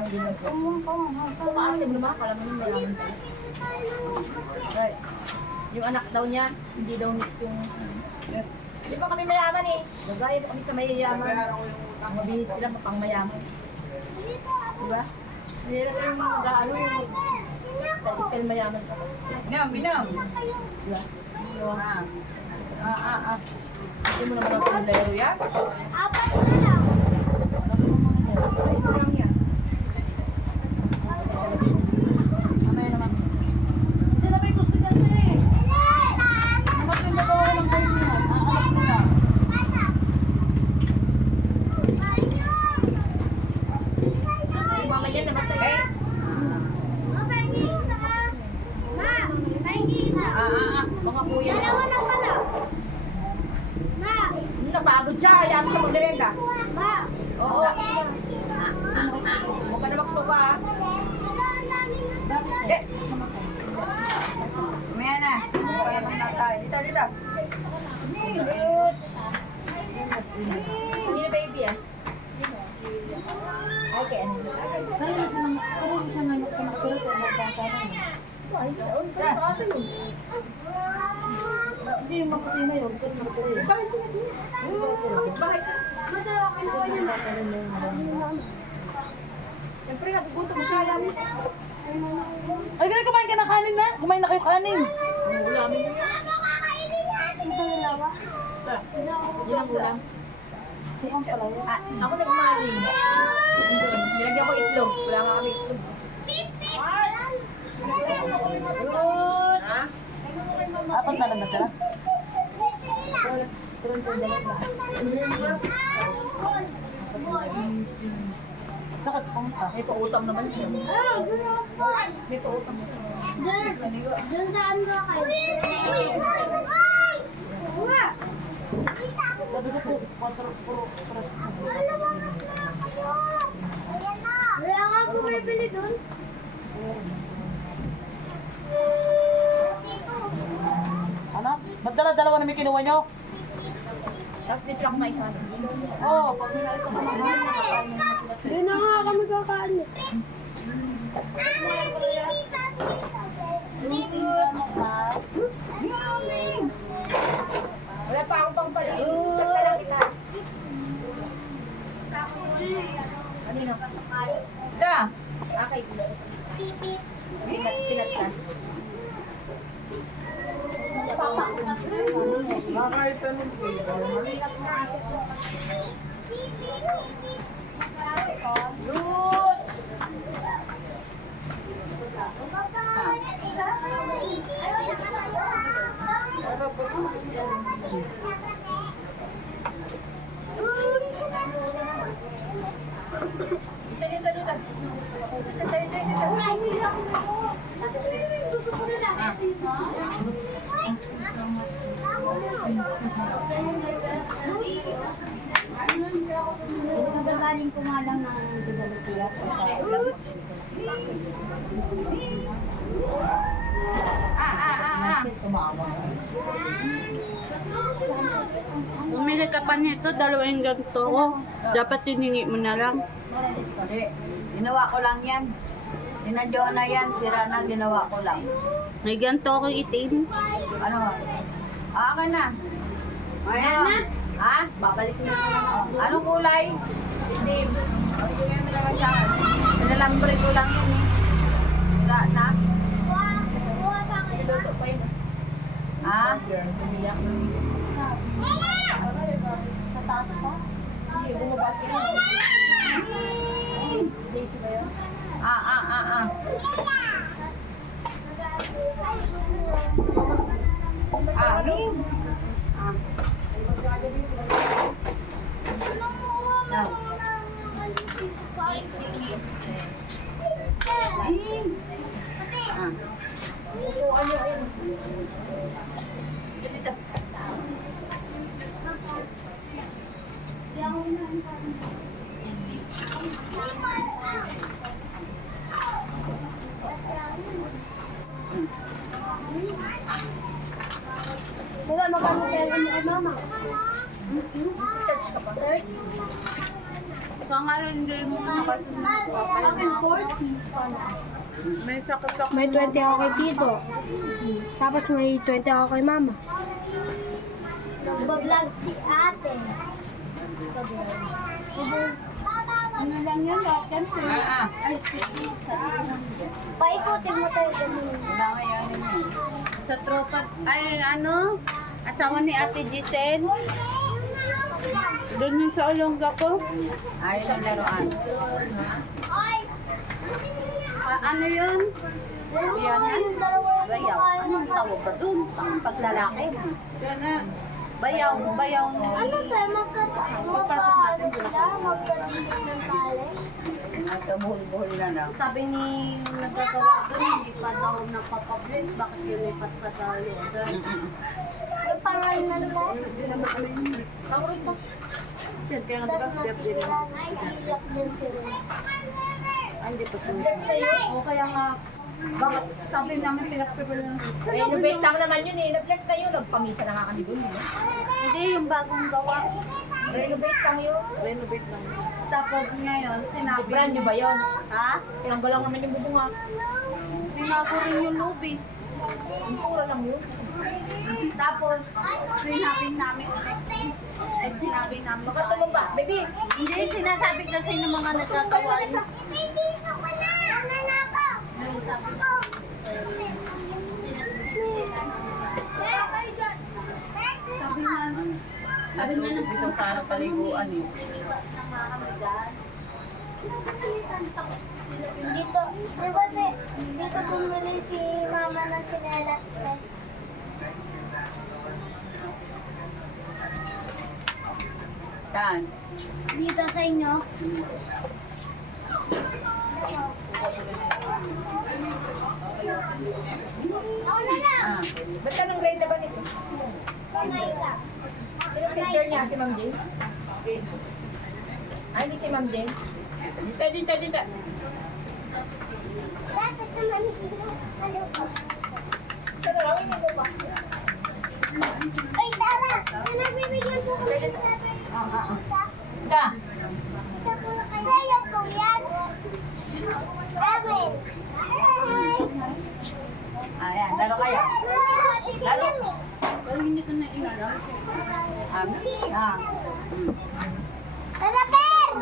parang hindi na. Paano din naman? Kala mo yung mayaman tayo. Right. Yung anak daw niya, hindi daw yung... Hindi pa kami mayaman eh. Nagaya pa kami sa mayayaman. Mabihis sila pang mayaman. Diba? Hindi na yung mag-ano yung... Style mayaman pa. Minam. Diba? Hindi mo naman ang pundero yan. Apat na lang. Ito lang yan. Mamaya naman. Sila na may gusto dyan eh. Naman yung nagawa ng kayo niya. Akalap mo na. Yung mama niya namatay. Mga kuya. Dalawa na pala. Ma! Napagod siya. Hayaan mo siya magdirega. Ma! Oo. Huwag ka na magsuka ah. Eh. Mamaya na. Mamaya na tayo. Dito. Cute. Kanina baby ah. Okay. Hindi yung maputi na yun. Bakit sila din? Bakit? Madalawa kinuha niya na. Siyempre, nagugutom siya. Alam mo. Ay, ganun, kumain ka ng kanin na. Kumain na kayo kanin. Ulamin niyo. Ito dalawa. Yun ang ulam. Ako nagmaling. Nilagyan ko itlog. Wala nga kami itlog. Good. Apat na lang na sila. Sakit pumunta. May pautang naman siya. May pautang naman. Doon saan ba kayo? Nga! Sabi ko po, puro. Wala nga ako bibili doon. Ano? Ba't dalawa na may kinuha nyo? Tapos di sila kumain ka. Oo. Hindi na nga kami kakain. Wala pa akong pang pala. Tagka lang kita. Kanino? Da. Okay. Pinat ka. Good. Dito. Gusto ko na lang. Nagagaling ko nga lang ng developer. Bumili ka pa nito, dalawang ganito. Dapat hiningi mo na lang. Hindi. Ginawa ko lang yan. Sinadyo na yan. Sira na, ginawa ko lang. May ganito ako itim. Ano? Akin na. Ayan na. Ha? Babalik na lang ako. Anong kulay? Itim. O, bigyan mo naman sa akin. Pinalambre ko lang yun eh. Sira na. Kuha sa akin. Niluto pa yun. Ha? Umiyak. Tataas pa? Kasi bumaba sila. Lazy ba yun? Ah. Amin. Ah. Now. Ah. Upuan niyo ayun. Dito. Wala, magkano pera mo kay mama? Touch ka pa. Third? Pangalan din mo may sakit ako. May 20 ako kay Tito. Tapos may 20 ako kay Mama. Nagbablog si ate. Ano lang yan, lahat yan. Paikutin mo tayo. Wala ngayon yun. Sa tropa, ay ano, asawa ni Ate Giselle. Doon yun sa Olongga ko. Ayaw ng laruan. Ano yun? Yan yan. Bayaw. Anong tawag ba doon? Paglalaki. Yan na. Bayaw. Bayaw. Ano tayo magkatapos ng tali? Nagkabuhol-buhol na lang. Sabi ni nagkagawa doon, hindi pa daw napapublish. Bakit yun ay patpatalo? Yung pangalan na ba? Yan, kaya nga diba, step din. Ay, iyak din sila. Ay, hindi pa sila. O kaya nga, bakit sabi namin pinakpipil na. Renovate lang naman yun eh. Na-bless na yun. Nagpamisa na nga kami dun. Hindi, yung bagong gawa. Renovate lang yun. Renovate lang. Tapos ngayon, sinabi. Brand new ba yun? Ha? Tinanggal lang naman yung bubong ha. Binago rin yung lobby. Ang pura lang yun. Tapos, sinabi namin sinabi namin. Baka tumumba. Baby! Hindi, sinasabi kasi ng mga nagkagawa yun. Dito ko na! Ano na ako? Sabi na lang dito para paliguan eh. Dito, diba dito bumili si mama ng sinelas. Saan? Dito sa inyo. Ako na lang. Ah. Ba't ka nang grade na ba nito? Kamay ka. Sino teacher niya? Si Ma'am Jane? Ay, hindi si Ma'am Jane. Dito. Dati sa manhilo. Ano ba? Sa narawin mo ba? Ay, tara! Nagbibigyan po ko ng isa. Da. Isa po sa'yo po yan. Amin. Ayan, laro kayo. Lalo. Pero hindi ko na inalam. Ah. Tara, Ben!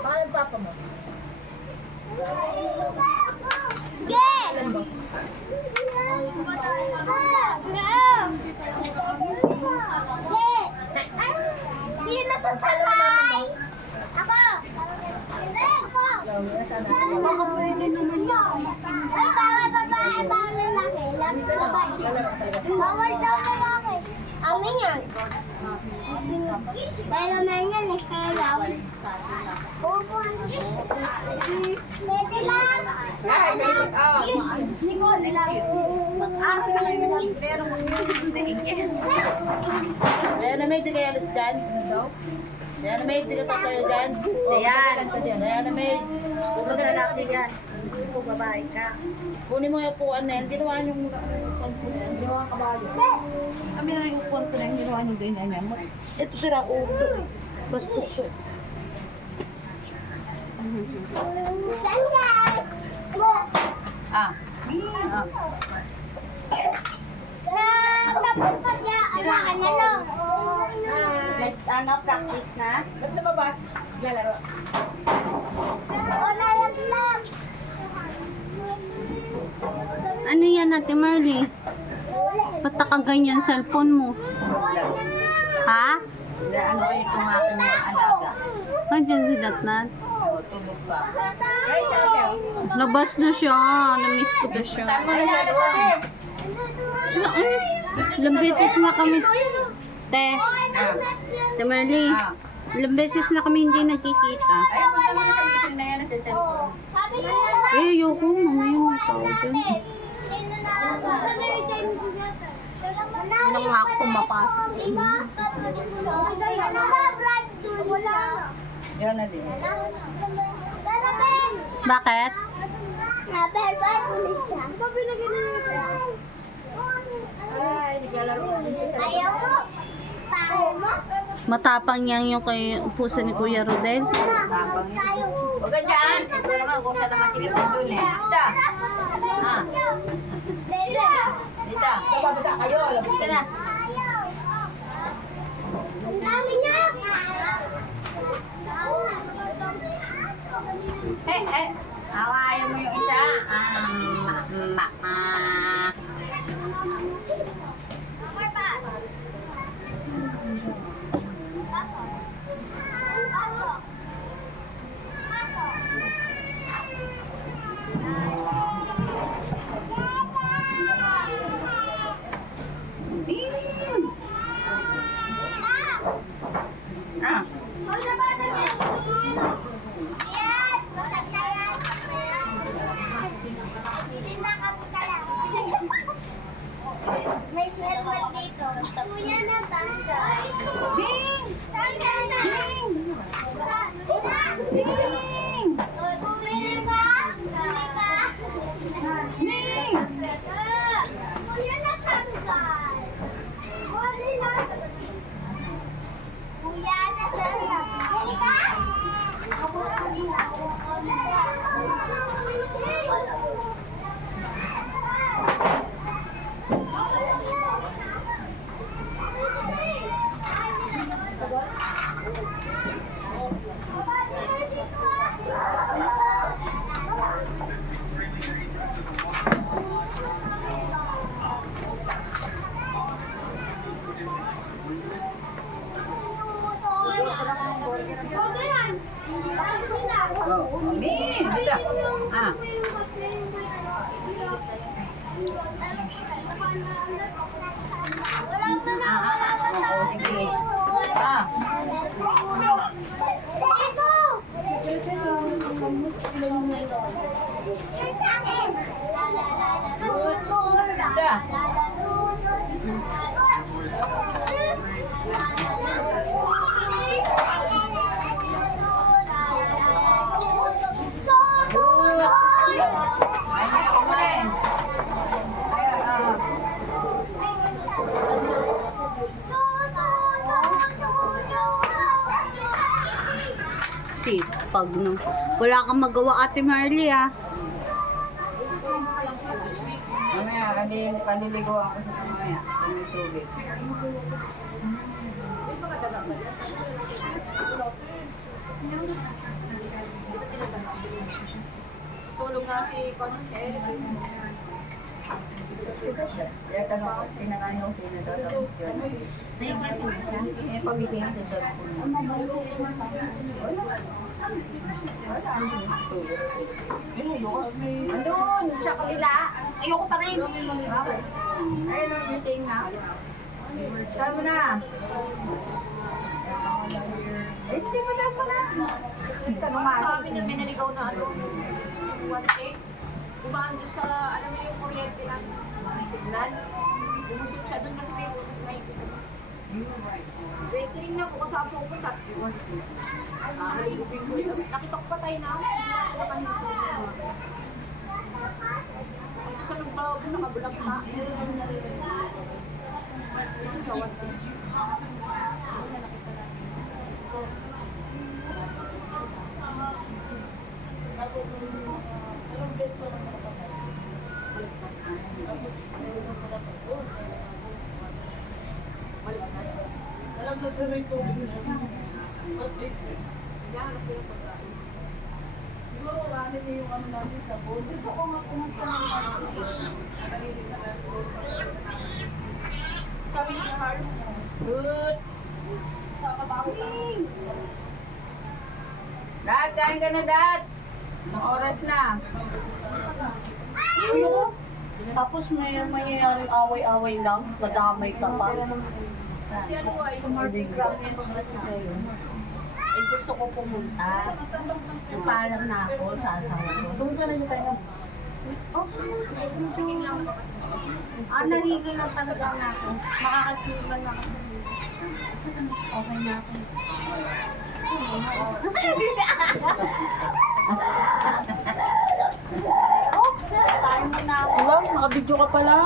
Pangalan papa mo? Ge! Sino sasakay? Ako! Hindi, ako! Baka pwede naman yan. Ay, bawal babae, bawal lalaki. Babae. Bawal daw lalaki. Amin yan. Kaya naman yan eh, kaya daw. Opo. Pwede lang. Nicole lang. Mag-aral na kayo ng pero mag-iingin. Kaya na may dilayalas dyan. Kaya na may dilayalas dyan. Ayan. Kaya na may puro lalaki yan. Puro babae ka. Kunin mo yung upuan na yan. Ginawa niyo muna. Ginawa ka kabayo. Kami na yung upuan ko na yung ginawa niyo ganyan yan. Ito sila ulo. Basta siya. Sandal. Ah. Tapos pa niya, awakan niya lang. Like, practice na? Ba't lumabas? Lalaro. Wala lang. Ano yan, Ate Marley? Ba't nakaganyan cellphone mo? Ha? Ano kayo itong aking mga alaga? Nandiyan si Datnat. O, tulog pa. Ay, sabi oh. Labas na siya. Namiss ko na siya. Tama na laruan. Ilang beses na kami. Te, Ah. Ate Marley. Ah. Ilang beses na kami hindi nagkikita. Ay, punta mo na sa meeting na yan at cellphone. Sabi niya Eh, ayoko. Mamaya mo tawag dyan. sino na ako? Ilang nga ako mapasok. Wala. Yun na din. Tara, Ben! Bakit? Naberbat ulit siya. Sabi na ganun. Ay, naglalaro. Ayaw mo. Paano mo? Matapang yan yung kay puso ni Kuya Rodel. Tapang yun. Huwag ka dyan. Ito naman kung saan naman tigas ang dun eh. Dita. Ah, dita. Babasa kayo. Dita na. Ang dami niya. Hawayan mo yung isa. Ah. May helmet dito. Kuya na tanggal. Tanggal na. Bumili ka? Kuya na tanggal. Kuya na tanggal. Bumili ka? Oh, Min. Dita. Ah. Oo, sige. Ah. Ay, kumain. Ay, Sipag no. Wala kang magawa, Ate Marley ah. mamaya, paliligo ako sa mamaya. May tubig. Tulog nga si Conan Kaya. Kaya tanong ko, sinakain yung pinadatamit yun. May gising na siya. Eh, pag ipinatid ko. Andun, sa kabila. Ayoko pa rin. Okay. Ayun ang meeting na. Saan mo na? Eh, hindi mo na pala. Hindi ka Sa gumasok. amin na may naligaw na ano, 1K. Dumaan doon sa, alam mo yung kuryente ng signal. Bumusot siya doon kasi may butas na yung waiting na po kasi ako pupunta. Nakitok pa tayo na. Sa lugbaw, nakabulak pa. Sabi niya hard. Good. Dad, kain ka na, Dad. Ang oras na. Ayoko. Tapos may mangyayaring away-away lang. Madamay ka pa. Si ano ay, Eh, gusto ko pumunta. Nagpaalam na ako sa asawa ko. Pumunta na niyo tayo. Nalilo lang talaga na ako. Makakasimulan na ako. Okay na ako. Tayo muna ako. wow, nakabidyo ka pala.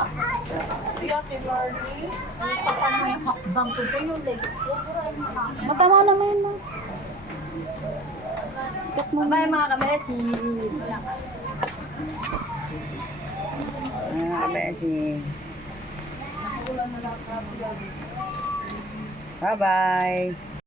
Ate Marley. May papanay hakbang ko sa'yo. Like, Bye-bye mga kabesi. Kabesi. Bye-bye.